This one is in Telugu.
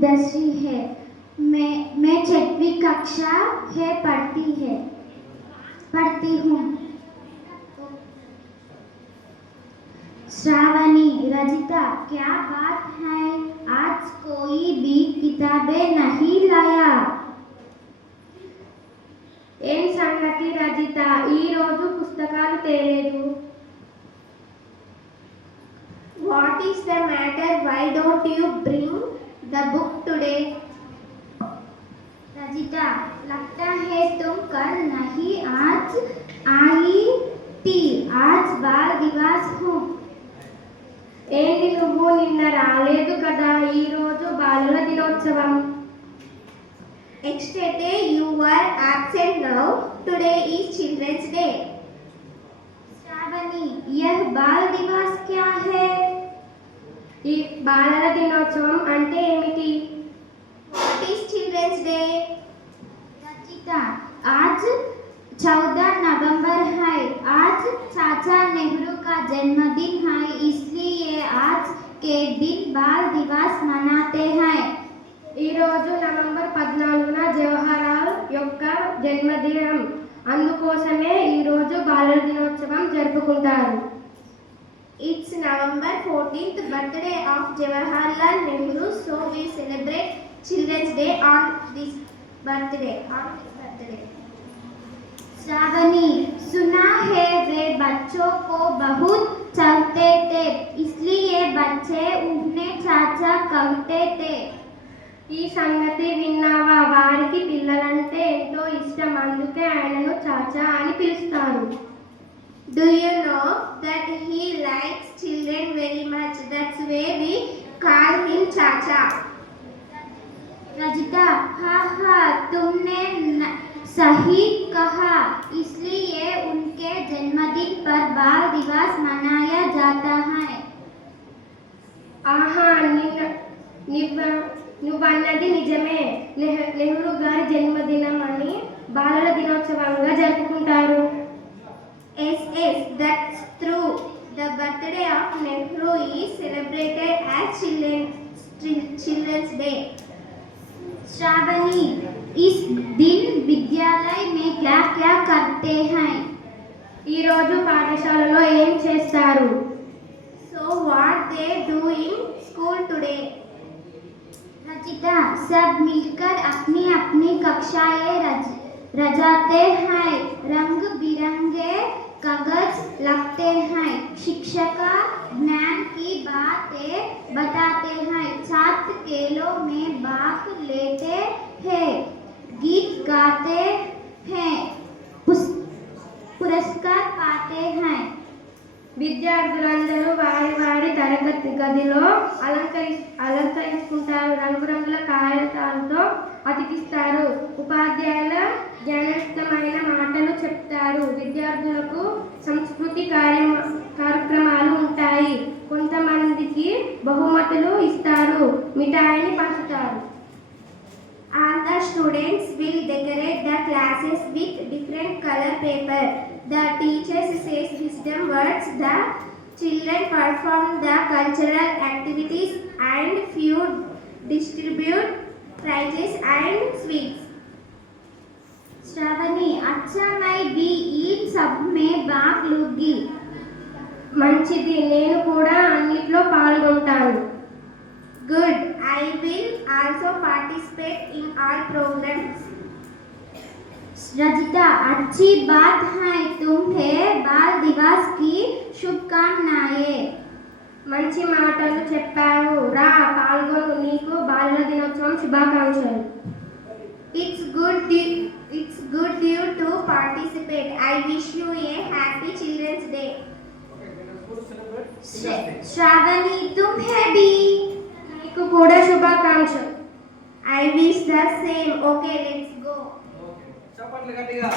सिद्धश्री है। मैं 6वीं कक्षा है पढ़ती हूँ। श्रावणी, रजिता, क्या बात है, आज कोई भी किताबें नहीं लाया? ఏం సంగతి రజిత, ఈ రోజు పుస్తకాలు తేలేదు? What is the matter? Why don't you bring the book today? Rajitha, लगता है तुम कल नहीं आज आई थी, आज बाल दिवस हूँ। ఏంటి నువ్వు నిన్న రాలేదు కదా, ఈ రోజు బాలల దినోత్సవం. Yesterday you were absent, now today is Children's Day. Shravani, यह बाल दिवस क्या है? ఈ బాలల దినోత్సవం అంటే ఏమిటి? What is Children's Day? Rachita, आज 14 नवंबर है, आज चाचा नेहरू का जन्मदिन है, इसलिए आज के दिन बाल दिवस मनाते हैं। ఈ రోజు నవంబర్ 14న జవహర్లాల్ యొక్క జన్మదినం, అందుకోసమే ఈ రోజు బాలల దినోత్సవం జరుపుకుంటారు. It's November 14th, birthday of Jawaharlal Nehru, so we celebrate Children's Day on this birthday. Shravani, सुना है वे बच्चों को बहुत चलते थे, इसलिए बच्चे उन्हें चाचा कहते थे। ఈ సంగతి విన్నావా? వారికి పిల్లలంటే ఎంతో ఇష్టం, అందుకే ఆయనను చాచా అని పిలుస్తారు. Do you know that he likes children very much? That's why we call him Chacha. Rajitha, हाँ, तुमने सही कहा, इसलिए उनके जन्मदिन पर बाल दिवस मनाया जाता है। ఆహా, నువ్వన్నది నిజమే. నెహ్రూ గారి జన్మదినం అని బాలల దినోత్సవంగా జరుపుకుంటారు. Yes, that's true. The birthday of Nehru is celebrated as Children's Day. Shravani, इस दिन विद्यालय में क्या क्या करते हैं? ఈ రోజు పాఠశాలలో ఏం చేస్తారు? So what they do in school today? Rachita, सब मिलकर अपनी अपनी कक्षाएं रचाते हैं, रंग बिरंगे कागज लगते हैं, शिक्षक ज्ञान की बातें बताते हैं, छात्र खेलों में भाग लेते हैं, गीत गाते हैं, पुरस्कार पाते हैं। విద్యార్థులందరూ వారి వారి తరగతి గదిలో అలంకరించుకుంటారు, రంగురంగుల కాగితాలతో అతికిస్తారు, ఉపాధ్యాయుల జ్ఞానయుక్తమైన మాటలు చెప్తారు, విద్యార్థులకు సంస్కృతి కార్యక్రమాలు ఉంటాయి, కొంతమందికి బహుమతులు ఇస్తారు, మిఠాయిని పంచుతారు. All the students will decorate the classes with different color paper. The teachers says wisdom words. The children perform the cultural activities and few distribute prizes and sweets. Shravani, अच्छा मैं भी इन सब में भाग लूंगी। మంచిది, నేను కూడా అన్నిట్లో పాల్గొంటాను. Good. I will also participate in all programs. Rajitha, अच्छी बात है, तुम्हें बाल दिवस की शुभकामनाएं। మంచి మాటలు చెప్పావు, రా పాల్గొను, నీకు బాలల దినోత్సవం శుభాకాంక్షలు. It's good you to participate. I wish you a happy Children's Day. Shravani, तुम्हें भी। నీకు కూడా శుభాకాంక్షలు. I wish the same. Okay, let's go. చప్పట్లు గట్టిగా.